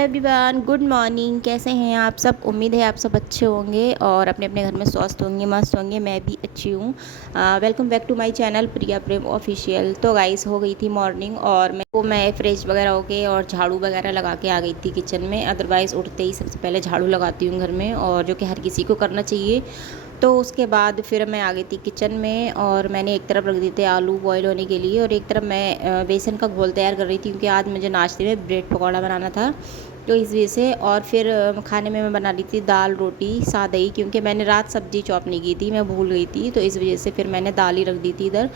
Everyone, good morning. कैसे हैं आप सब? उम्मीद है आप सब अच्छे होंगे और अपने अपने घर में स्वस्थ होंगे, मस्त होंगे। मैं भी अच्छी हूँ। Welcome back to my channel Priya Prem official. तो गाइस, हो गई थी मॉर्निंग और मैं फ्रेश वगैरह होके और झाड़ू वगैरह लगा के आ गई थी किचन में। अदरवाइज़ उठते ही सबसे पहले झाड़ू लगाती हूँ घर में, और जो कि हर किसी को करना चाहिए। तो उसके बाद फिर मैं आ गई थी किचन में, और मैंने एक तरफ रख दिए थे आलू बॉईल होने के लिए, और एक तरफ मैं बेसन का घोल तैयार कर रही थी, क्योंकि आज मुझे नाश्ते में ब्रेड पकौड़ा बनाना था। तो इस वजह से, और फिर खाने में मैं बना रही थी दाल रोटी सादा ही, क्योंकि मैंने रात सब्ज़ी चॉप नहीं की थी, मैं भूल गई थी। तो इस वजह से फिर मैंने दाल ही रख दी थी इधर।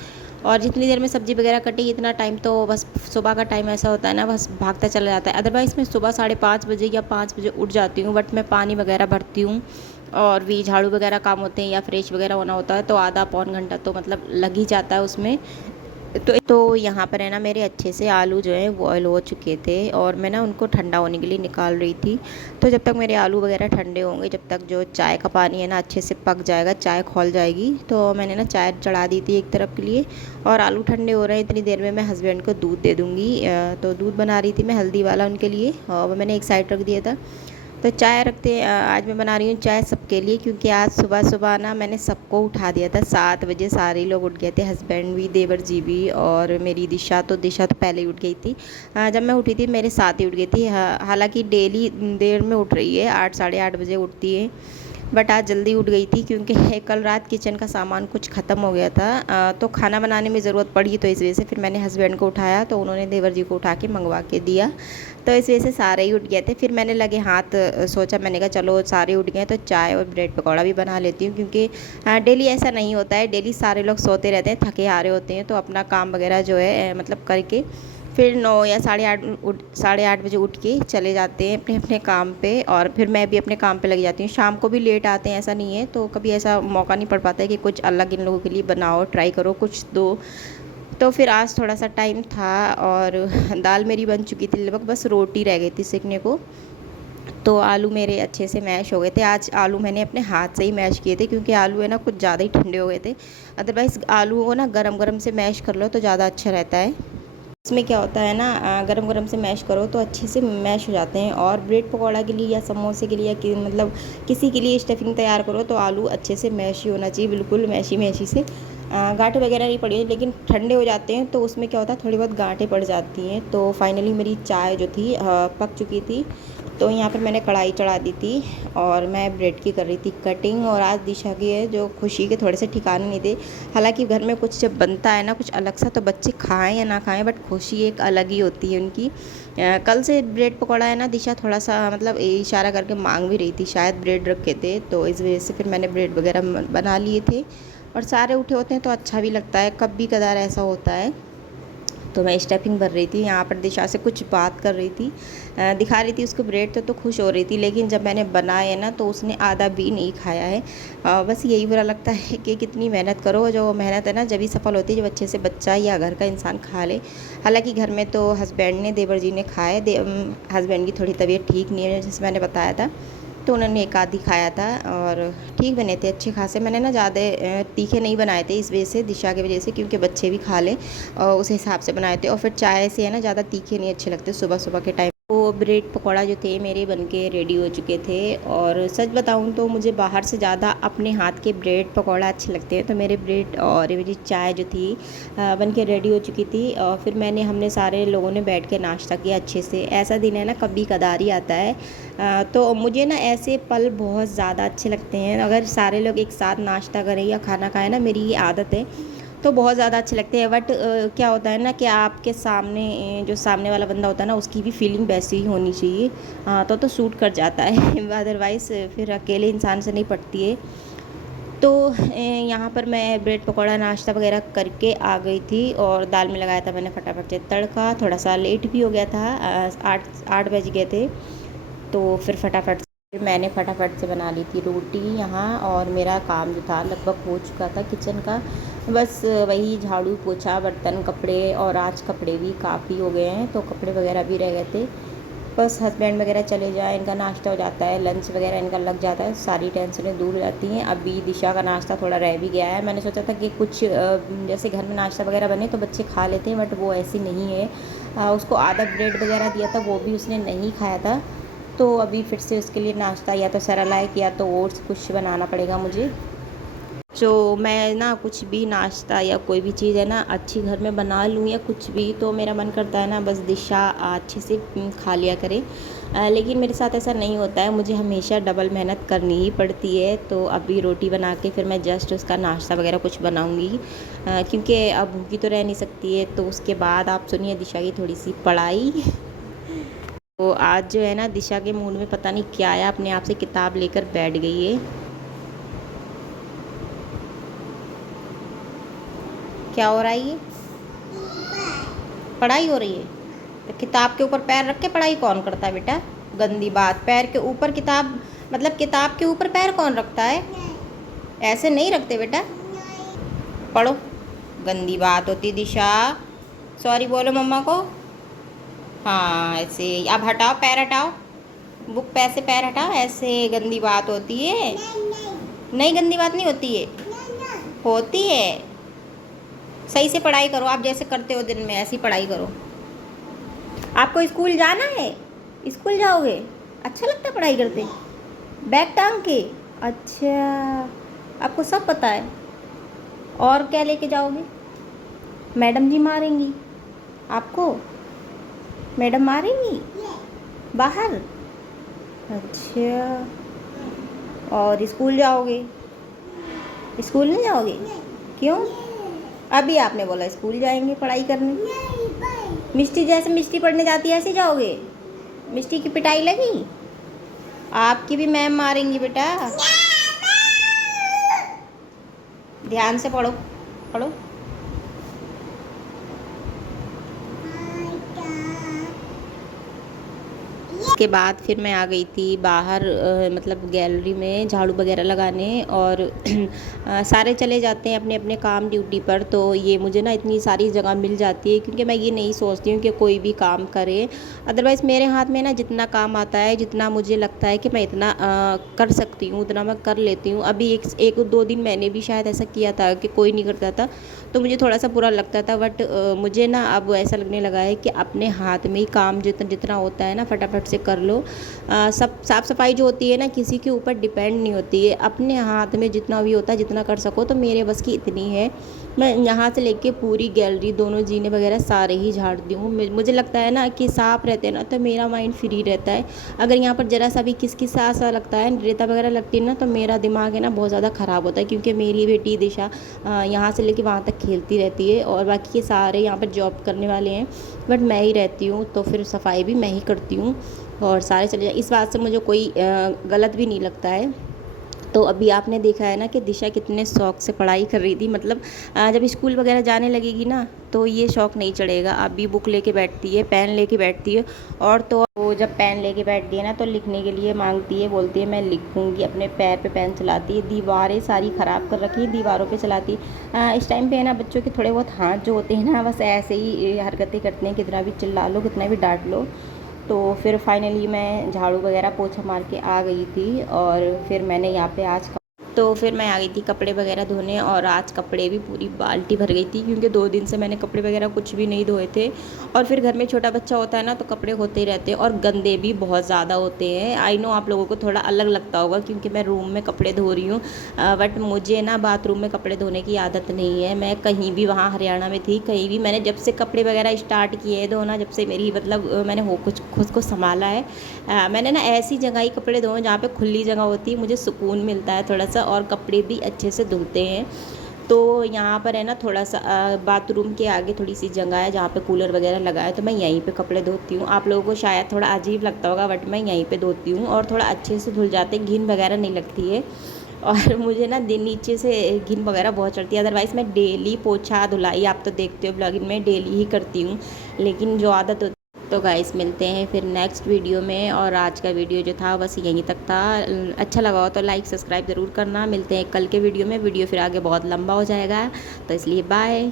और जितनी देर में सब्ज़ी वगैरह कटी, इतना टाइम तो बस सुबह का टाइम ऐसा होता है ना, बस भागता चला जाता है। अदरवाइज़ मैं सुबह 5:30 बजे या 5 बजे उठ जाती हूँ, बट मैं पानी वगैरह भरती हूँ और भी झाड़ू वगैरह काम होते हैं या फ्रेश वगैरह होना होता है, तो आधा पौन घंटा तो मतलब लग ही जाता है उसमें। तो यहाँ पर है ना, मेरे अच्छे से आलू जो है बॉयल हो चुके थे, और मैं ना उनको ठंडा होने के लिए निकाल रही थी। तो जब तक मेरे आलू वगैरह ठंडे होंगे, जब तक जो चाय का पानी है ना अच्छे से पक जाएगा, चाय खौल जाएगी, तो मैंने ना चाय चढ़ा दी थी एक तरफ के लिए। और आलू ठंडे हो रहे हैं, इतनी देर में मैं हस्बैंड को दूध दे दूँगी। तो दूध बना रही थी मैं हल्दी वाला उनके लिए, और वो मैंने एक साइड रख दिया था। तो चाय रखते आज मैं बना रही हूँ चाय सबके लिए, क्योंकि आज सुबह सुबह ना मैंने सबको उठा दिया था 7 बजे। सारे लोग उठ गए थे, हस्बैंड भी, देवर जी भी, और मेरी दिशा तो पहले ही उठ गई थी। जब मैं उठी थी मेरे साथ ही उठ गई थी। हालांकि डेली देर में उठ रही है, 8 साढ़े 8 बजे उठती है, बट आज जल्दी उठ गई थी, क्योंकि कल रात किचन का सामान कुछ ख़त्म हो गया था। तो खाना बनाने में ज़रूरत पड़ी, तो इस वजह से फिर मैंने हस्बैंड को उठाया, तो उन्होंने देवर जी को उठा के मंगवा के दिया। तो इस वजह से सारे ही उठ गए थे। फिर मैंने लगे हाथ, सोचा, मैंने कहा चलो सारे उठ गए तो चाय और ब्रेड पकौड़ा भी बना लेती हूँ, क्योंकि डेली ऐसा नहीं होता है, डेली सारे लोग सोते रहते हैं, थके हारे होते हैं, तो अपना काम वगैरह जो है मतलब करके फिर 9 या साढ़े आठ बजे उठ के चले जाते हैं अपने अपने काम पे, और फिर मैं भी अपने काम पे लग जाती हूँ। शाम को भी लेट आते हैं, ऐसा नहीं है, तो कभी ऐसा मौका नहीं पड़ पाता है कि कुछ अलग इन लोगों के लिए बनाओ, ट्राई करो, कुछ दो। तो फिर आज थोड़ा सा टाइम था, और दाल मेरी बन चुकी थी लगभग, बस रोटी रह गई थी सेकने को। तो आलू मेरे अच्छे से मैश हो गए थे। आज आलू मैंने अपने हाथ से ही मैश किए थे, क्योंकि आलू है ना कुछ ज़्यादा ही ठंडे हो गए थे। अदरवाइज़ आलू को ना गरम गरम से मैश कर लो तो ज़्यादा अच्छा रहता है। इसमें क्या होता है ना, गरम गरम से मैश करो तो अच्छे से मैश हो जाते हैं। और ब्रेड पकौड़ा के लिए या समोसे के लिए या मतलब किसी के लिए स्टफिंग तैयार करो, तो आलू अच्छे से मैश ही होना चाहिए, बिल्कुल मैशी मैशी से। गांठें वगैरह नहीं पड़ी, लेकिन ठंडे हो जाते हैं तो उसमें क्या होता है, थोड़ी बहुत गांठें पड़ जाती हैं। तो फाइनली मेरी चाय जो थी पक चुकी थी। तो यहाँ पर मैंने कढ़ाई चढ़ा दी थी, और मैं ब्रेड की कर रही थी कटिंग। और आज दिशा की है जो खुशी के थोड़े से ठिकाने नहीं थे। हालांकि घर में कुछ जब बनता है ना कुछ अलग सा, तो बच्चे खाएं या ना खाएं, बट खुशी एक अलग ही होती है उनकी। कल से ब्रेड पकौड़ा है ना, दिशा थोड़ा सा मतलब इशारा करके मांग भी रही थी, शायद ब्रेड रखे थे, तो इस वजह से फिर मैंने ब्रेड वगैरह बना लिए थे। और सारे उठे होते हैं तो अच्छा भी लगता है, कभी कदार ऐसा होता है। तो मैं स्टेपिंग भर रही थी, यहाँ पर दिशा से कुछ बात कर रही थी, दिखा रही थी उसको ब्रेड, तो खुश हो रही थी। लेकिन जब मैंने बनाए ना तो उसने आधा भी नहीं खाया है। बस यही बुरा लगता है कि कितनी मेहनत करो, जो मेहनत है ना जब ही सफल होती है, जब अच्छे से बच्चा या घर का इंसान खा ले। हालांकि घर में तो हस्बैंड ने, देवर जी ने खाए। हस्बैंड की थोड़ी तबीयत ठीक नहीं है, जैसे मैंने बताया था, तो उन्होंने एक आधी खाया था, और ठीक बने थे अच्छे खासे। मैंने ना ज़्यादा तीखे नहीं बनाए थे, इस वजह से, दिशा की वजह से, क्योंकि बच्चे भी खा लें, और उस हिसाब से बनाए थे। और फिर चाय से है ना ज़्यादा तीखे नहीं अच्छे लगते सुबह सुबह के टाइम। वो ब्रेड पकौड़ा जो थे मेरे बनके रेडी हो चुके थे। और सच बताऊं तो मुझे बाहर से ज़्यादा अपने हाथ के ब्रेड पकौड़ा अच्छे लगते हैं। तो मेरे ब्रेड और मेरी चाय जो थी बनके रेडी हो चुकी थी, और फिर हमने सारे लोगों ने बैठ के नाश्ता किया अच्छे से। ऐसा दिन है ना, कभी कदार ही आता है। तो मुझे ना ऐसे पल बहुत ज़्यादा अच्छे लगते हैं, अगर सारे लोग एक साथ नाश्ता करें या खाना खाएं ना, मेरी ये आदत है, तो बहुत ज़्यादा अच्छे लगते हैं। बट क्या होता है ना कि आपके सामने जो सामने वाला बंदा होता है ना, उसकी भी फीलिंग वैसी ही होनी चाहिए, तो सूट कर जाता है अदरवाइज़ फिर अकेले इंसान से नहीं पड़ती है। तो यहाँ पर मैं ब्रेड पकौड़ा नाश्ता वगैरह करके आ गई थी, और दाल में लगाया था मैंने फटाफट से तड़का। थोड़ा सा लेट भी हो गया था, 8 बज गए थे, तो फिर फटाफट से बना ली थी रोटी यहाँ। और मेरा काम जो था लगभग हो चुका था किचन का, बस वही झाड़ू पोछा बर्तन कपड़े, और आज कपड़े भी काफ़ी हो गए हैं, तो कपड़े वगैरह भी रह गए थे। बस हस्बैंड वगैरह चले जाए, इनका नाश्ता हो जाता है, लंच वगैरह इनका लग जाता है, सारी टेंशनें दूर हो जाती हैं। अभी दिशा का नाश्ता थोड़ा रह भी गया है। मैंने सोचा था कि कुछ जैसे घर में नाश्ता वगैरह बने तो बच्चे खा लेते हैं, बट वो ऐसी नहीं है। उसको आधा ब्रेड वगैरह दिया था, वो भी उसने नहीं खाया था। तो अभी फिर से उसके लिए नाश्ता या तो सेरेलैक या तो ओट्स कुछ बनाना पड़ेगा मुझे। जो मैं ना कुछ भी नाश्ता या कोई भी चीज़ है ना अच्छी घर में बना लूँ या कुछ भी, तो मेरा मन करता है ना बस दिशा अच्छे से खा लिया करे। लेकिन मेरे साथ ऐसा नहीं होता है, मुझे हमेशा डबल मेहनत करनी ही पड़ती है। तो अभी रोटी बना के फिर मैं जस्ट उसका नाश्ता वगैरह कुछ बनाऊँगी, क्योंकि अब भूखी तो रह नहीं सकती है। तो उसके बाद आप सुनिए दिशा की थोड़ी सी पढ़ाई। तो आज जो है ना दिशा के मूड में पता नहीं क्या आया, अपने आप से किताब लेकर बैठ गई है। क्या हो रहा है ये? पढ़ाई हो रही है? तो किताब के ऊपर पैर रख के पढ़ाई कौन करता है बेटा? गंदी बात, पैर के ऊपर किताब, मतलब किताब के ऊपर पैर कौन रखता है? ऐसे नहीं रखते बेटा, पढ़ो। गंदी बात होती दिशा, सॉरी बोलो मम्मा को। हाँ ऐसे, अब हटाओ पैर हटाओ, बुक पे से पैर हटाओ, ऐसे गंदी बात होती है। नहीं गंदी बात नहीं होती है, होती है। सही से पढ़ाई करो, आप जैसे करते हो दिन में ऐसी पढ़ाई करो। आपको स्कूल जाना है? स्कूल जाओगे? अच्छा लगता है पढ़ाई करते? बैग टांग के? अच्छा, आपको सब पता है। और क्या लेके जाओगे? मैडम जी मारेंगी आपको? मैडम मारेंगी बाहर? अच्छा, और स्कूल जाओगे? स्कूल नहीं जाओगे? क्यों? अभी आपने बोला स्कूल जाएंगे पढ़ाई करने। मिष्टी जैसे मिष्टी पढ़ने जाती है ऐसे जाओगे? मिष्टी की पिटाई लगी? आपकी भी मैम मारेंगी बेटा, ध्यान से पढ़ो, पढ़ो। उसके बाद फिर मैं आ गई थी बाहर, मतलब गैलरी में झाड़ू वगैरह लगाने। और सारे चले जाते हैं अपने अपने काम ड्यूटी पर, तो ये मुझे ना इतनी सारी जगह मिल जाती है, क्योंकि मैं ये नहीं सोचती हूँ कि कोई भी काम करे। अदरवाइज़ मेरे हाथ में ना जितना काम आता है, जितना मुझे लगता है कि मैं इतना कर सकती हूँ, उतना मैं कर लेती हूँ। अभी एक दो दिन मैंने भी शायद ऐसा किया था कि कोई नहीं करता था, तो मुझे थोड़ा सा बुरा लगता था। बट मुझे ना अब ऐसा लगने लगा है कि अपने हाथ में ही काम जितना जितना होता है ना फटाफट से कर लो। सब साफ़ सफाई जो होती है ना किसी के ऊपर डिपेंड नहीं होती है, अपने हाथ में जितना भी होता है जितना कर सको। तो मेरे बस की इतनी है, मैं यहाँ से लेके पूरी गैलरी दोनों जीने वगैरह सारे ही झाड़ती हूँ। मुझे लगता है ना कि साफ़ रहते हैं ना तो मेरा माइंड फ्री रहता है। अगर यहाँ पर ज़रा सा भी किस किस सा लगता है, रेता वगैरह लगती है ना, तो मेरा दिमाग है ना बहुत ज़्यादा ख़राब होता है, क्योंकि मेरी बेटी दिशा यहाँ से लेके वहाँ तक खेलती रहती है, और बाकी के सारे यहाँ पर जॉब करने वाले हैं, बट मैं ही रहती हूँ। तो फिर सफाई भी मैं ही करती हूँ और सारे चले जाए, इस बात से मुझे कोई गलत भी नहीं लगता है। तो अभी आपने देखा है ना कि दिशा कितने शौक़ से पढ़ाई कर रही थी। मतलब जब स्कूल वगैरह जाने लगेगी ना तो ये शौक़ नहीं चढ़ेगा। अभी बुक लेके बैठती है, पेन लेके बैठती है, और तो वो जब पेन लेके बैठती है ना तो लिखने के लिए मांगती है, बोलती है मैं लिखूँगी। अपने पैर पे पेन चलाती है, दीवारें सारी ख़राब कर रखी है, दीवारों पे चलाती है। इस टाइम पे है ना बच्चों के थोड़े बहुत हाथ जो होते हैं ना बस ऐसे ही हरकतें करते हैं, कितना भी चिल्ला लो कितना भी डांट लो। तो फिर फाइनली मैं झाड़ू वगैरह पोछा मार के आ गई थी, और फिर मैंने यहाँ पे आज तो फिर मैं आ गई थी कपड़े वगैरह धोने। और आज कपड़े भी पूरी बाल्टी भर गई थी, क्योंकि 2 दिन से मैंने कपड़े वगैरह कुछ भी नहीं धोए थे। और फिर घर में छोटा बच्चा होता है ना तो कपड़े होते ही रहते हैं, और गंदे भी बहुत ज़्यादा होते हैं। आई नो आप लोगों को थोड़ा अलग लगता होगा क्योंकि मैं रूम में कपड़े धो रही हूँ, बट मुझे ना बाथरूम में कपड़े धोने की आदत नहीं है। मैं कहीं भी, वहाँ हरियाणा में थी कहीं भी, मैंने जब से कपड़े वगैरह स्टार्ट किए हैं धोना, जब से मेरी मतलब मैंने हो कुछ खुद को संभाला है, मैंने ना ऐसी जगह ही कपड़े धोए जहाँ पे खुली जगह होती है, मुझे सुकून मिलता है थोड़ा सा, और कपड़े भी अच्छे से धुलते हैं। तो यहाँ पर है ना थोड़ा सा बाथरूम के आगे थोड़ी सी जगह है जहाँ पे कूलर वगैरह लगा है, तो मैं यहीं पे कपड़े धोती हूँ। आप लोगों को शायद थोड़ा अजीब लगता होगा, बट मैं यहीं पे धोती हूँ और थोड़ा अच्छे से धुल जाते, घिन वगैरह नहीं लगती है। और मुझे ना दिन नीचे से घिन वगैरह बहुत चढ़ती है। अदरवाइज़ मैं डेली पोछा धुलाई, आप तो देखते हो ब्लॉगिंग में, डेली ही करती हूँ, लेकिन जो आदत होती। तो गाइस मिलते हैं फिर नेक्स्ट वीडियो में, और आज का वीडियो जो था बस यहीं तक था। अच्छा लगा हो तो लाइक सब्सक्राइब ज़रूर करना। मिलते हैं कल के वीडियो में, वीडियो फिर आगे बहुत लंबा हो जाएगा, तो इसलिए बाय।